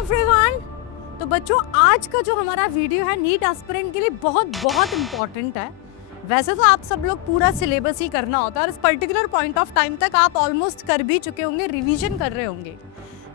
Everyone. तो बच्चों, आज का जो हमारा वीडियो है नीट एस्पिरेंट के लिए बहुत बहुत इम्पोर्टेंट है। वैसे तो आप सब लोग पूरा सिलेबस ही करना होता है और इस पर्टिकुलर पॉइंट ऑफ टाइम तक आप ऑलमोस्ट कर भी चुके होंगे, रिवीजन कर रहे होंगे,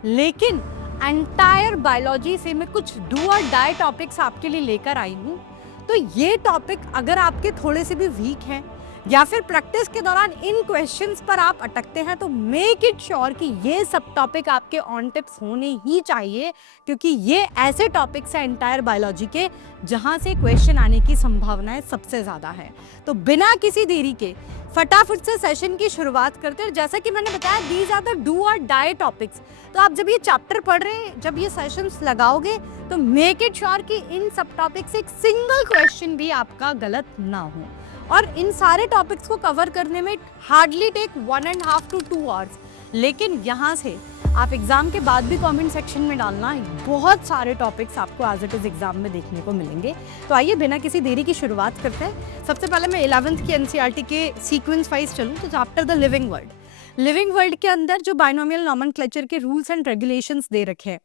लेकिन एंटायर बायोलॉजी से मैं कुछ डू और डाई टॉपिक्स आपके लिए लेकर आई हूँ। तो ये टॉपिक अगर आपके थोड़े से भी वीक हैं या फिर प्रैक्टिस के दौरान इन क्वेश्चंस पर आप अटकते हैं, तो मेक इट श्योर कि ये सब टॉपिक आपके ऑन टिप्स होने ही चाहिए, क्योंकि ये ऐसे टॉपिक्स हैं एंटायर बायोलॉजी के जहां से क्वेश्चन आने की संभावनाएं सबसे ज़्यादा है। तो बिना किसी देरी के फटाफट से सेशन की शुरुआत करते हैं। जैसा कि मैंने बताया, दीज आर द डू और डाई टॉपिक्स। तो आप जब ये चैप्टर पढ़ रहे हैं, जब ये सेशंस लगाओगे, तो मेक इट श्योर कि इन सब टॉपिक्स से एक सिंगल क्वेश्चन भी आपका गलत ना हो। और इन सारे टॉपिक्स को कवर करने में हार्डली टेक 1.5 to 2 आवर्स। लेकिन यहाँ से आप एग्जाम के बाद भी कमेंट सेक्शन में डालना, बहुत सारे टॉपिक्स आपको एज इट इज एग्जाम में देखने को मिलेंगे। तो आइए बिना किसी देरी की शुरुआत करते हैं। सबसे पहले मैं 11th की एनसीईआरटी के सीक्वेंस वाइज चलूँ तो चैप्टर द लिविंग वर्ल्ड के अंदर जो बाइनोमियल नॉमेनक्लेचर के रूल्स एंड रेगुलेशंस दे रखे हैं,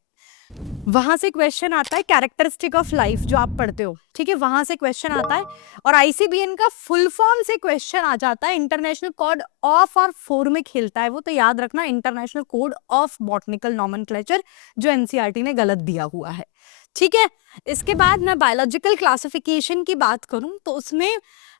वहां से क्वेश्चन आता है। कैरेक्टरिस्टिक ऑफ लाइफ जो आप पढ़ते हो, ठीक है, वहां से क्वेश्चन आता है। और आईसीबीएन का फुल फॉर्म से क्वेश्चन आ जाता है। इंटरनेशनल कोड ऑफ और 4 में खेलता है वो, तो याद रखना, international code of botanical nomenclature जो एनसीईआरटी ने गलत दिया हुआ है, ठीक है। इसके बाद मैं बायोलॉजिकल क्लासिफिकेशन की बात करूं तो उसमें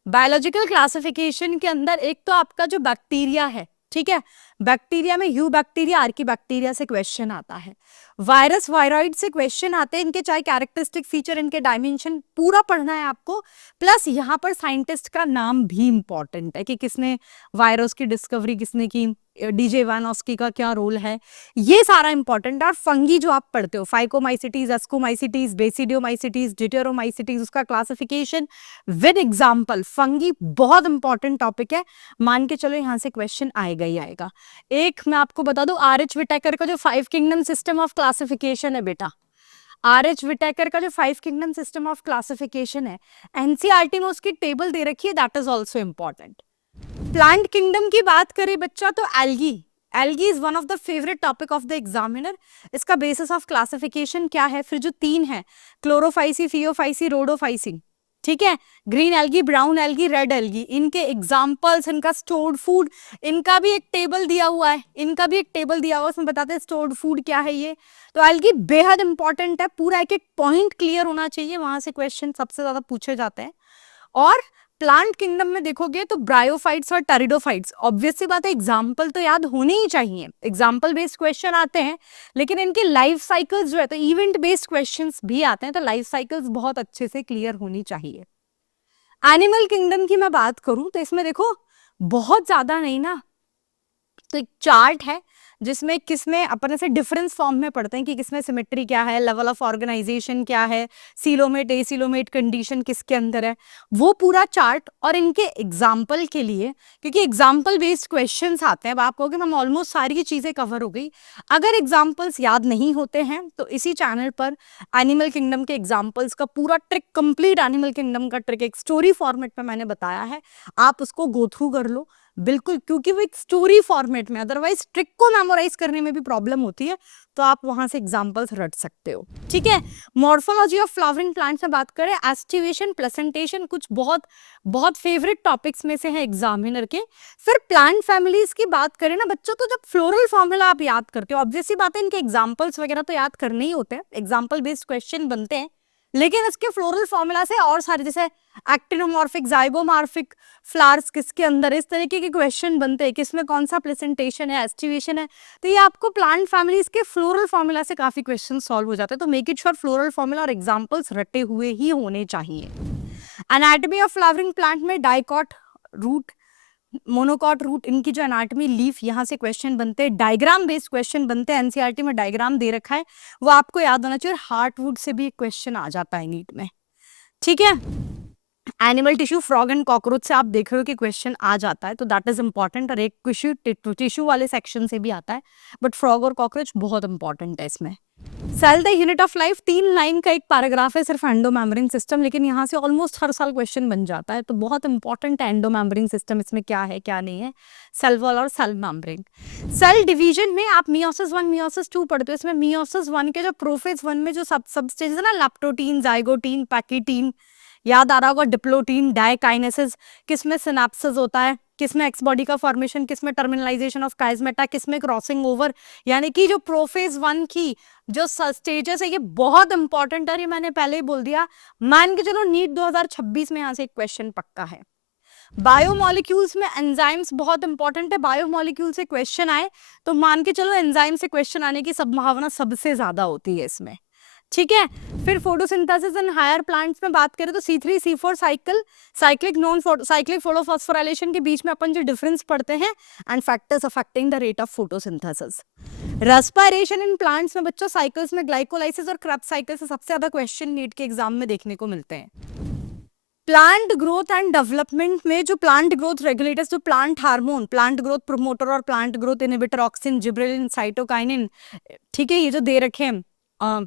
बायोलॉजिकल क्लासिफिकेशन के अंदर एक तो आपका जो बैक्टीरिया है, ठीक है, बैक्टीरिया में यू बैक्टीरिया, आर्की बैक्टीरिया से क्वेश्चन आता है। वायरस वायरॉइड से क्वेश्चन आते हैं। इनके चाहे कैरेक्टरिस्टिक फीचर, इनके डायमेंशन पूरा पढ़ना है आपको। प्लस यहाँ पर साइंटिस्ट का नाम भी इंपॉर्टेंट है कि किसने वायरस की डिस्कवरी किसने की, डीजे इवानोस्की का क्या रोल है, ये सारा इंपॉर्टेंट है। और फंगी जो आप पढ़ते हो, फाइकोमाइसिटीज, अस्कोमाइसिटीज, बेसिडियोमाइसिटीज, डिटेरोमाइसिटीज, उसका क्लासिफिकेशन विद एग्जाम्पल, फंगी बहुत इंपॉर्टेंट टॉपिक है। मान के चलो यहाँ से क्वेश्चन आएगा ही आएगा। एक मैं आपको बता दूं, आर.एच. विटेकर का जो 5 किंगडम सिस्टम ऑफ क्लासिफिकेशन है बेटा, आर.एच. विटेकर का जो 5 किंगडम सिस्टम ऑफ क्लासिफिकेशन है, एनसीईआरटी में उसकी टेबल दे रखी है, that is also important. Plant kingdom की बात करें बच्चा तो algae is one of the favourite topic of the examiner. इसका बेसिस ऑफ क्लासिफिकेशन क्या है? फिर जो 3 है, क्लोरोफाइसी, फियोफाइसी, रोडोफाइसी, ठीक है, green algae, brown algae, red algae, इनके एग्जाम्पल्स, इनका स्टोर्ड फूड, इनका भी एक टेबल दिया हुआ है, उसमें बताते हैं स्टोर्ड फूड क्या है ये। तो एल्गी बेहद इंपॉर्टेंट है, पूरा एक एक पॉइंट क्लियर होना चाहिए, वहां से क्वेश्चन सबसे ज्यादा पूछे जाते हैं। और प्लांट किंगडम में देखोगे तो ब्रायोफाइट्स और टेरिडोफाइट्स, ऑब्वियस सी बात है, एग्जाम्पल तो याद होने ही चाहिए, एग्जाम्पल बेस्ड क्वेश्चन आते हैं, लेकिन इनकी लाइफ साइकिल्स जो है, तो इवेंट बेस्ड क्वेश्चंस भी आते हैं, तो लाइफ साइकिल्स बहुत अच्छे से क्लियर होनी चाहिए। एनिमल किंगडम की मैं बात करूं तो इसमें देखो बहुत ज्यादा नहीं ना, तो एक चार्ट है जिसमें किसमें अपन ऐसे डिफरेंस फॉर्म में पढ़ते हैं कि किसमें सिमेट्री क्या है, लेवल ऑफ ऑर्गेनाइजेशन क्या है, सीलोमेट एसीलोमेट कंडीशन किसके अंदर है, वो पूरा चार्ट। और इनके एग्जाम्पल के लिए, क्योंकि एग्जाम्पल बेस्ड क्वेश्चंस आते हैं, अब आप कहोगे हम ऑलमोस्ट सारी चीजें कवर हो गई, अगर एग्जाम्पल्स याद नहीं होते हैं तो इसी चैनल पर एनिमल किंगडम के एग्जाम्पल्स का पूरा ट्रिक, कंप्लीट एनिमल किंगडम का ट्रिक एक स्टोरी फॉर्मेट में मैंने बताया है, आप उसको गो थ्रू कर लो बिल्कुल, क्योंकि वो एक स्टोरी फॉर्मेट में, अदरवाइज ट्रिक को मेमोराइज करने में भी प्रॉब्लम होती है, तो आप वहां से एग्जांपल्स रट सकते हो, ठीक है। मॉर्फोलॉजी ऑफ फ्लावरिंग प्लांट्स में बात करें, एस्टिवेशन, प्लेसेंटेशन, कुछ बहुत बहुत फेवरेट टॉपिक्स में से है एग्जामिनर के। फिर प्लांट फैमिलीज की बात करें ना बच्चों, तो जब फ्लोरल फॉर्मूला आप याद करते हो, ऑब्वियसली बात है, इनके एग्जाम्पल्स वगैरह तो याद करने ही होते हैं, एग्जाम्पल बेस्ड क्वेश्चन बनते हैं, लेकिन इसके फ्लोरल फॉर्मूला से और सारे, जैसे एक्टिनोमॉर्फिक, जाइगोमॉर्फिक फ्लावर्स किसके अंदर, इस तरीके के क्वेश्चन बनते हैं, किसमें कौन सा प्लेसेंटेशन है, एस्टिवेशन है, तो ये आपको प्लांट फैमिलीज के फ्लोरल फॉर्मूला से काफी क्वेश्चन सॉल्व हो जाते हैं। तो make it sure floral formula और एग्जांपल्स रटे हुए ही होने चाहिए। एनाटॉमी ऑफ फ्लावरिंग प्लांट में डाइकॉट रूट, मोनोकॉट रूट, इनकी जो एनाटॉमी, लीफ, यहाँ से क्वेश्चन बनते हैं, डायग्राम बेस्ड क्वेश्चन बनते हैं, एनसीईआरटी में डायग्राम दे रखा है, वो आपको याद होना चाहिए। हार्टवुड से भी एक क्वेश्चन आ जाता है नीट में, ठीक है। Animal tissue, frog and cockroach से आप देख रहे हो कि क्वेश्चन आ जाता है, तो दैट इज इंपॉर्टेंट। और एक टिश्यू वाले सेक्शन से भी आता है, बट फ्रॉग और कॉकरोच बहुत इंपॉर्टेंट है इसमें। Cell the unit of life 3 line का एक पैराग्राफ है सिर्फ एंडो मेम्ब्रेन सिस्टम, लेकिन यहाँ से ऑलमोस्ट हर साल क्वेश्चन बन जाता है, तो बहुत इंपॉर्टेंट है एंडो मेम्ब्रेन सिस्टम, इसमें क्या है क्या नहीं है, सेल वॉल और सेल मेम्ब्रेन। सेल डिवीजन में आप मियोसिस 1 मियोसिस 2 पढ़ते हो, इसमें मियोसिस 1 के जो प्रोफेज 1 में जो सब स्टेज है ना, लैप्टोटीन, जाइगोटीन, पैकिटीन, याद आ रहा होगा, डिप्लोटीन, डाइकाइनेसिस, किसमें सिनेप्सिस होता है, किसमें एक्स बॉडी का फॉर्मेशन, किसमें टर्मिनलाइजेशन ऑफ काइजमेटा, किसमें क्रॉसिंग ओवर, यानी कि जो प्रोफेज 1 की जो स्टेजेस है ये बहुत इंपॉर्टेंट है, ये मैंने पहले ही बोल दिया। मान के चलो नीट 2026 में यहाँ से एक क्वेश्चन पक्का है। बायोमोलिक्यूल्स में एंजाइम्स बहुत इंपॉर्टेंट है, बायोमोलिक्यूल से क्वेश्चन आए तो मान के चलो एंजाइम से क्वेश्चन आने की संभावना सबसे ज्यादा होती है इसमें, ठीक है। फिर फोटोसिंथेसिस इन हायर प्लांट्स में बात करें तो C3C4 cyclic non cyclic photophosphorylation के बीच में अपन जो डिफरेंस पढ़ते हैं, and factors affecting the rate of photosynthesis. Respiration in plants में बच्चों साइकिल्स में ग्लाइकोलाइसिस और क्रेब्स साइकिल से सबसे ज्यादा क्वेश्चन नीट के एग्जाम में देखने को मिलते हैं। प्लांट ग्रोथ एंड डेवलपमेंट में जो प्लांट ग्रोथ रेगुलेटर्स, जो plant hormone, plant growth promoter और plant growth inhibitor, auxin, gibberellin, cytokinin, ठीक है, ये जो दे रखे हैं।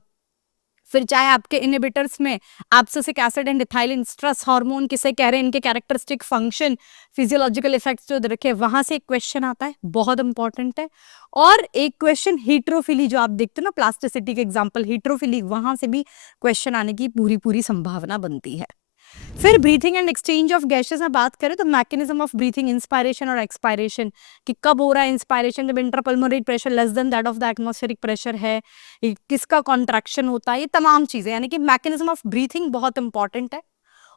फिर चाहे आपके इनहिबिटर्स में abscisic acid and ethylene, stress hormone किसे कह रहे हैं, इनके कैरेक्टरिस्टिक फंक्शन, फिजियोलॉजिकल इफेक्ट्स जो रखे, वहां से एक क्वेश्चन आता है, बहुत इंपॉर्टेंट है। और एक क्वेश्चन हीट्रोफिली जो आप देखते हो ना, प्लास्टिसिटी के एग्जांपल हीट्रोफिली, वहां से भी क्वेश्चन आने की पूरी संभावना बनती है। फिर breathing and exchange of gases में बात करें तो मैकेनिज्म ऑफ ब्रीथिंग, इंस्पायरेशन और एक्सपायरेशन, कि कब हो रहा है इंस्पायरेशन, जब intrapulmonary pressure less than that of the atmospheric pressure है, किसका कॉन्ट्रैक्शन होता है, ये तमाम चीजें, यानी कि मैकेनिज्म ऑफ ब्रीथिंग बहुत इंपॉर्टेंट है।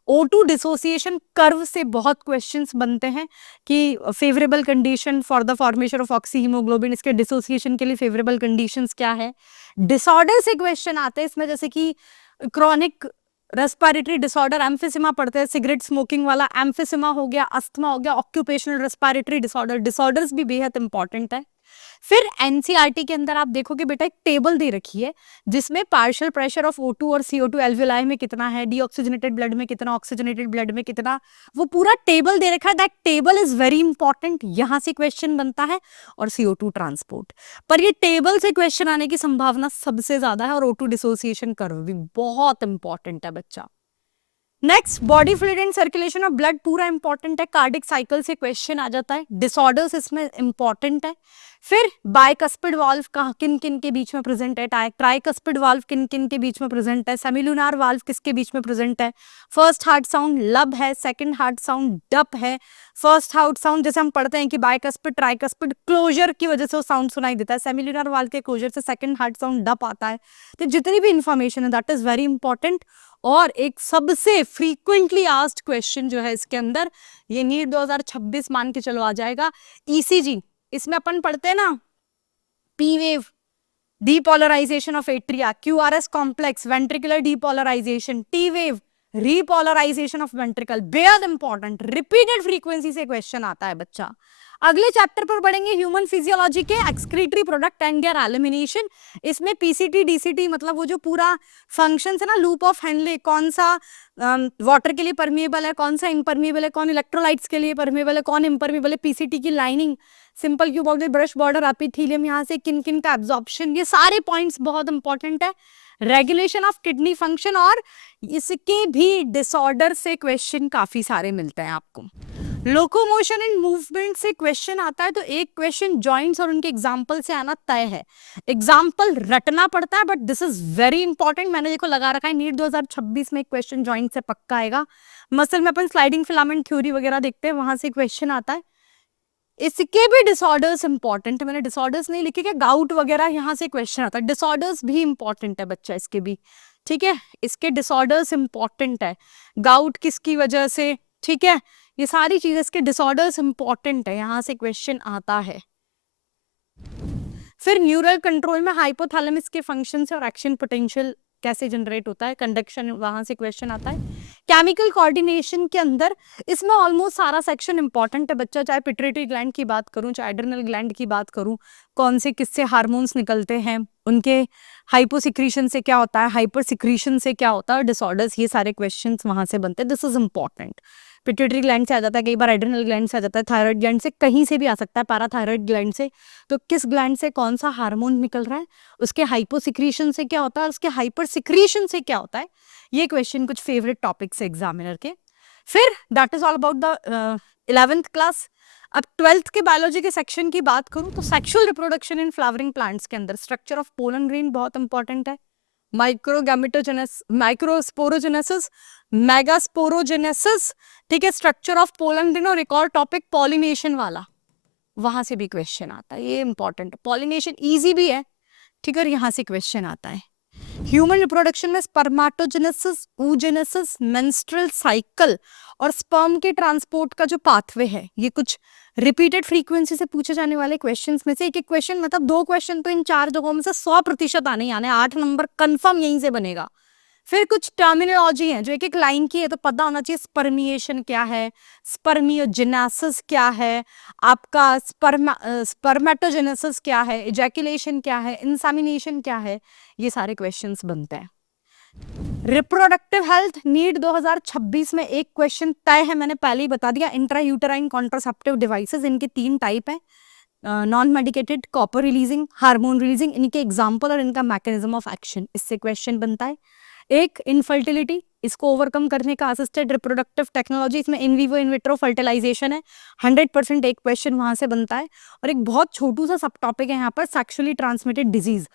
O2 डिसोसिएशन कर्व से बहुत क्वेश्चंस बनते हैं कि favourable condition for the formation of oxy haemoglobin, इसके डिसोसिएशन के लिए फेवरेबल कंडीशंस क्या है। डिसऑर्डर से क्वेश्चन आते हैं इसमें, जैसे कि क्रॉनिक रेस्पिरेटरी डिसऑर्डर, एम्फिसिमा पढ़ते हैं, सिगरेट स्मोकिंग वाला एम्फिसिमा हो गया, अस्थमा हो गया, ऑक्यूपेशनल रेस्पिरेटरी डिसऑर्डर, डिसऑर्डर्स भी बेहद इंपॉर्टेंट है। फिर एनसीईआरटी के अंदर आप देखोगे बेटा एक टेबल दे रखी है जिसमें पार्शियल प्रेशर ऑफ O2 और CO2 एल्वियोलाई में कितना है, डीऑक्सीजनेटेड ब्लड में कितना, ऑक्सीजनेटेड ब्लड में कितना, वो पूरा टेबल दे रखा है। That table is very important, यहां से क्वेश्चन बनता है, और CO2 ट्रांसपोर्ट, पर ये टेबल से क्वेश्चन आने की संभावना सबसे ज्यादा है, और O2 डिसोसिएशन कर्व भी बहुत इंपॉर्टेंट है बच्चा। Next, body fluid and circulation of blood पूरा इंपॉर्टेंट है, कार्डिक साइकिल से क्वेश्चन आ जाता है, डिसऑर्डर्स इसमें इंपॉर्टेंट है। फिर बाइकस्पिड वाल्व का किन किन के बीच में प्रेजेंट है, ट्राइकस्पिड वाल्व किन किन के बीच में प्रेजेंट है, सेमिलुनार वाल्व किसके बीच में प्रेजेंट है, फर्स्ट हार्ट साउंड लब है, सेकंड हार्ट साउंड डप है। फर्स्ट हार्ट साउंड जैसे हम पढ़ते हैं कि बाइकस्पिड ट्राइकस्पिड क्लोजर की वजह से वो साउंड सुनाई देता है, सेमिलुनार वाल्व के क्लोजर से सेकंड हार्ट साउंड डप आता है। तो जितनी भी इंफॉर्मेशन है दैट इज वेरी इंपॉर्टेंट। और एक सबसे फ्रीक्वेंटली आस्क्ड क्वेश्चन जो है इसके अंदर, ये नीट 2026 मान के चलो आ जाएगा, ईसीजी, इसमें अपन पढ़ते हैं ना P wave, depolarisation of atria, QRS complex, ventricular depolarisation, T wave, repolarisation of ventricle, बेहद इंपॉर्टेंट, रिपीटेड फ्रीक्वेंसी से क्वेश्चन आता है बच्चा। अगले चैप्टर पर पढ़ेंगे ह्यूमन फिजियोलॉजी के excretory product and their elimination, इसमें पीसीटी डीसीटी मतलब वो जो पूरा फंक्शन है ना, लूप ऑफ हेनले, कौन सा वाटर के लिए परमिएबल है, कौन सा इम्परमिएबल है, कौन इलेक्ट्रोलाइट्स के लिए परमिएबल है, कौन इम्परमिएबल है, पीसीटी की lining, simple cube of the brush border, epithelium, यहाँ से किन किन का एब्जॉर्प्शन, ये सारे पॉइंट्स बहुत इंपॉर्टेंट है। रेगुलेशन ऑफ किडनी फंक्शन, और इसके भी डिसऑर्डर से क्वेश्चन काफी सारे मिलते हैं आपको। लोकोमोशन एंड मूवमेंट से क्वेश्चन आता है तो एक क्वेश्चन जॉइंट्स और उनके एग्जांपल से आना तय है, एग्जांपल रटना पड़ता है, but this is very important, मैंने देखो लगा रखा है, नीट 2026 में एक क्वेश्चन जॉइंट से पक्का आएगा। मसल में अपन स्लाइडिंग फिलामेंट थ्योरी वगैरह देखते हैं, वहां से क्वेश्चन आता है। इसके भी डिसऑर्डर्स इंपॉर्टेंट है, मैंने डिसऑर्डर्स नहीं लिखे, क्या गाउट वगैरह यहाँ से क्वेश्चन आता है, डिसऑर्डर्स भी इंपॉर्टेंट है बच्चा इसके भी, ठीक है, इसके डिसऑर्डर्स इंपॉर्टेंट है, गाउट किसकी वजह से, ठीक है, ये सारी चीजें इसके डिसऑर्डर्स इंपॉर्टेंट है, यहां से क्वेश्चन आता है। फिर न्यूरल कंट्रोल में हाइपोथैलेमस के फंक्शन से और एक्शन पोटेंशियल कैसे जनरेट होता है, कंडक्शन, वहां से क्वेश्चन आता है। केमिकल कोऑर्डिनेशन के अंदर इसमें ऑलमोस्ट सारा सेक्शन इंपॉर्टेंट है बच्चा, चाहे पिट्यूटरी ग्लैंड की बात करूं, चाहे एड्रिनल ग्लैंड की बात करूं, कौन से किससे हार्मोन्स निकलते हैं, उनके हाइपोसिक्रीशन से क्या होता है, हाइपर सिक्रीशन से क्या होता है, डिसऑर्डर्स, ये सारे क्वेश्चंस वहां से बनते हैं. This is important. Pituitary gland से आ जाता है, कई बार एड्रिनल ग्लैंड से आ जाता है, थायराइड ग्लैंड से, कहीं से भी आ सकता है, पैराथायराइड ग्लैंड से. तो किस ग्लैंड से कौन सा हार्मोन निकल रहा है, उसके हाइपोसिक्रीशन से क्या होता है, उसके हाइपर सिक्रीशन से क्या होता है, ये क्वेश्चन कुछ फेवरेट टॉपिक्स है एग्जामिनर के. फिर that is all about the 11th class. अब 12th के बायोलॉजी के सेक्शन की बात करूं तो sexual reproduction in flowering plants के अंदर स्ट्रक्चर ऑफ पोलन ग्रेन बहुत इंपॉर्टेंट है. माइक्रोस्पोरोजेनेसिस, मेगास्पोरोजेनेसिस, ठीक है, स्ट्रक्चर ऑफ पोलन ग्रेन, और एक और टॉपिक पॉलिनेशन वाला, वहां से भी क्वेश्चन आता है, ये इंपॉर्टेंट. पॉलिनेशन इजी भी है, ठीक है, और यहाँ से क्वेश्चन आता है. ह्यूमन रिप्रोडक्शन में स्पर्माटोजेनेसिस, oogenesis, मेंस्ट्रुअल साइकिल और स्पर्म के ट्रांसपोर्ट का जो पाथवे है, ये कुछ रिपीटेड फ्रीक्वेंसी से पूछे जाने वाले क्वेश्चंस में से एक एक क्वेश्चन, मतलब 2 क्वेश्चन तो इन 4 जगहों में से 100% आने ही आने, 8 नंबर कंफर्म यहीं से बनेगा. फिर कुछ टर्मिनोलॉजी है जो एक एक लाइन की है, तो पता होना चाहिए स्पर्मिएशन क्या है, स्पर्मियोजेनेसिस क्या है, आपका स्पर्मेटोजेनेसिस क्या है, इजैकुलेशन क्या है, इंसेमिनेशन क्या है, ये सारे क्वेश्चंस बनते हैं. रिप्रोडक्टिव हेल्थ नीट 2026 में एक क्वेश्चन तय है, मैंने पहले ही बता दिया. इंट्रायूटेराइन कॉन्ट्रासेप्टिव डिवाइसेस, इनके 3 टाइप है, non medicated, copper releasing, hormone releasing, इनके एग्जाम्पल और इनका मैकेनिज्म ऑफ एक्शन, इससे क्वेश्चन बनता है. एक इनफर्टिलिटी, इसको ओवरकम करने का असिस्टेड रिप्रोडक्टिव टेक्नोलॉजी, इसमें in vivo in vitro fertilisation है, 100% एक क्वेश्चन वहां से बनता है. और एक बहुत छोटू सा सब टॉपिक है यहाँ पर, सेक्सुअली ट्रांसमिटेड डिजीज.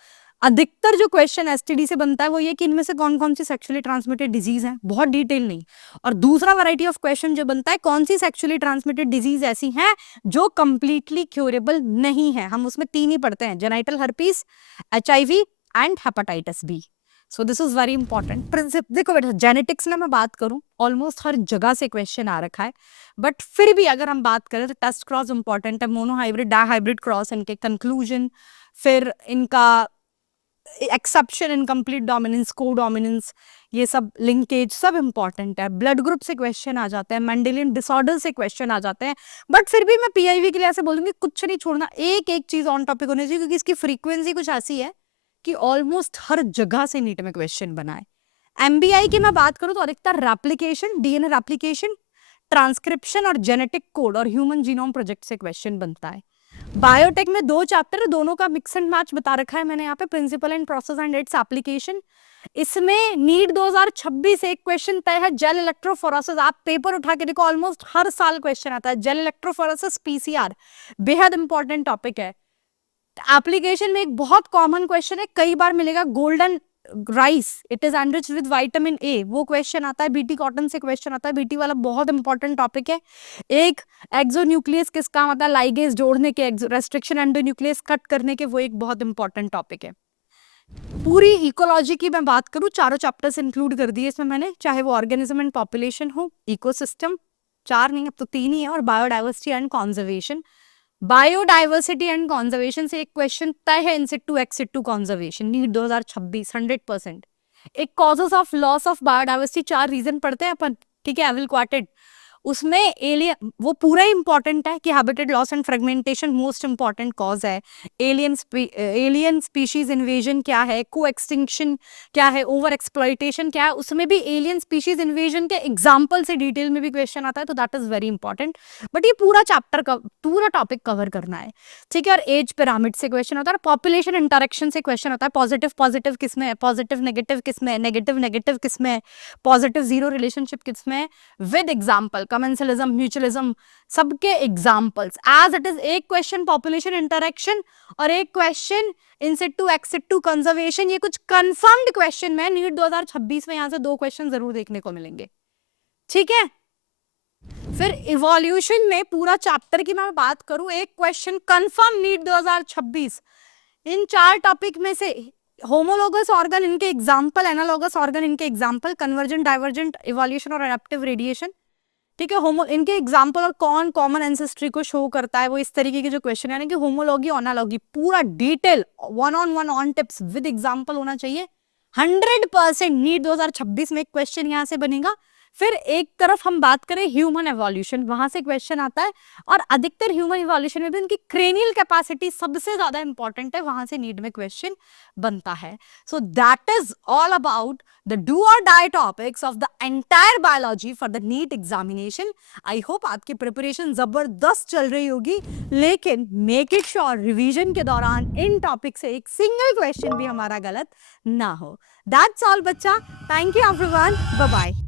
अधिकतर जो क्वेश्चन एसटीडी से बनता है वो ये कि इनमें से कौन कौन सी सेक्सुअली ट्रांसमिटेड डिजीज है, बहुत डिटेल नहीं. और दूसरा वैरायटी ऑफ क्वेश्चन जो बनता है, कौन सी सेक्सुअली ट्रांसमिटेड डिजीज ऐसी हैं जो कंप्लीटली क्योरेबल नहीं है. हम उसमें 3 ही पढ़ते हैं, genital herpes, HIV and hepatitis B. So this is very important. प्रिंसिप देखो बेटा, जेनेटिक्स में मैं बात करूं, ऑलमोस्ट हर जगह से क्वेश्चन आ रखा है, बट फिर भी अगर हम बात करें तो टेस्ट क्रॉस इंपॉर्टेंट है, मोनोहाइब्रिड, डाइहाइब्रिड क्रॉस, इनके कंक्लूजन, फिर इनका एक्सेप्शन, इनकम्प्लीट डोमिनेंस, को डोमिनेंस, ये सब लिंकेज सब इंपॉर्टेंट है. ब्लड ग्रुप से क्वेश्चन आ जाते हैं, मेंडेलियन डिसऑर्डर से क्वेश्चन आ जाते हैं. बट फिर भी मैं PIV के लिए ऐसे बोलूंगी, कुछ नहीं छोड़ना, एक एक चीज ऑन टॉपिक होनी चाहिए, क्योंकि इसकी फ्रीक्वेंसी कुछ ऐसी है कि ऑलमोस्ट हर जगह से नीट में क्वेश्चन बना है. MBI की मैं बात करूं तो अधिकतर रेप्लिकेशन, DNA रेप्लिकेशन, ट्रांसक्रिप्शन और जेनेटिक कोड और ह्यूमन जीनोम प्रोजेक्ट से क्वेश्चन बनता है. बायोटेक में 2 चैप्टर, दोनों का मिक्स एंड मैच बता रखा है मैंने यहाँ पे, principle and process and its application. इसमें नीट 2026 एक क्वेश्चन तय है, जेल इलेक्ट्रोफोरेसिस. आप पेपर उठा के देखो, ऑलमोस्ट हर साल क्वेश्चन आता है. जेल इलेक्ट्रोफोरेसिस, PCR, बेहद इंपॉर्टेंट टॉपिक है. एप्लीकेशन में एक बहुत कॉमन क्वेश्चन है, कई बार मिलेगा, golden rice, it is enriched with vitamin A, वो क्वेश्चन आता है. BT कॉटन से क्वेश्चन आता है, BT वाला बहुत इंपॉर्टेंट टॉपिक है. एक एक्सोन्यूक्लियस किस काम आता है, लाइगेज जोड़ने के, रेस्ट्रिक्शन एंडोन्यूक्लियस कट करने के, वो एक बहुत इंपॉर्टेंट टॉपिक है. पूरी इकोलॉजी की मैं बात करूं, चारों चैप्टर्स इंक्लूड कर दिए इसमें मैंने, चाहे वो ऑर्गेनिज्म एंड पॉपुलेशन हो, इकोसिस्टम, 4 नहीं अब तो 3 ही है, और biodiversity and conservation. Biodiversity and conservation से एक क्वेश्चन तय है, in situ ex situ conservation, NEET 2026 100%. एक causes of loss of biodiversity, 4 reason पढ़ते हैं अपन, ठीक है, एविल क्वार्टेट. उसमें एलियन, वो पूरा इंपॉर्टेंट है कि habitat loss and fragmentation most important cause है. एलियन स्पीशीज इन्वेजन क्या है, को एक्सटिंक्शन क्या है, ओवर एक्सप्लॉइटेशन क्या है, उसमें भी एलियन स्पीशीज इन्वेजन के एग्जाम्पल से डिटेल में भी क्वेश्चन आता है, तो that is very important. But ये पूरा चैप्टर का पूरा टॉपिक कवर करना है, ठीक है. और एज पिरामिड से क्वेश्चन आता है, पॉपुलेशन इंटरेक्शन से क्वेश्चन आता है, पॉजिटिव पॉजिटिव किसमें है, पॉजिटिव नेगेटिव किसमें है, नेगेटिव नेगेटिव किसमें है, पॉजिटिव जीरो रिलेशनशिप किसमें है, विद एग्जाम्पल, कमेंसलिज्म, म्यूचुअलिज्म, सबके एग्जाम्पल्स. एज इट इज एक क्वेश्चन पॉपुलेशन इंटरेक्शन और एक question in situ ex situ conservation. ये कुछ कंफर्म्ड क्वेश्चन में नीट 2026 में यहाँ से 2 क्वेश्चन जरूर देखने को मिलेंगे, ठीक है. फिर इवोल्यूशन में पूरा चैप्टर की मैं बात करूं, एक क्वेश्चन कंफर्म नीट 2026. इन 4 टॉपिक में से होमोलोगस ऑर्गन इनके एग्जाम्पल, एनालोगस ऑर्गन इनके एग्जाम्पल, कन्वर्जेंट डाइवर्जेंट इवोल्यूशन और एडेप्टिव रेडिएशन, ठीक है. होमो इनके एग्जाम्पल और कौन कॉमन एंसेस्ट्री को शो करता है, वो इस तरीके के जो क्वेश्चन यानी कि होमोलॉगी ओनालॉगी, पूरा detail 1 on 1 on tips with example होना चाहिए. 100% नीट 2026 में एक क्वेश्चन यहाँ से बनेगा. फिर एक तरफ हम बात करें ह्यूमन एवोल्यूशन, वहां से क्वेश्चन आता है, और अधिकतर ह्यूमन इवोल्यूशन में भी उनकी क्रेनियल कैपेसिटी सबसे ज्यादा इंपॉर्टेंट है, वहां से नीट में क्वेश्चन बनता है. So that is all about the do और die topics of the entire biology for the NEET examination. I hope आपकी प्रिपरेशन जबरदस्त चल रही होगी, लेकिन मेक इट श्योर रिवीजन के दौरान इन टॉपिक से एक सिंगल क्वेश्चन भी हमारा गलत ना हो. दैट्स ऑल बच्चा. Thank you everyone. Bye bye.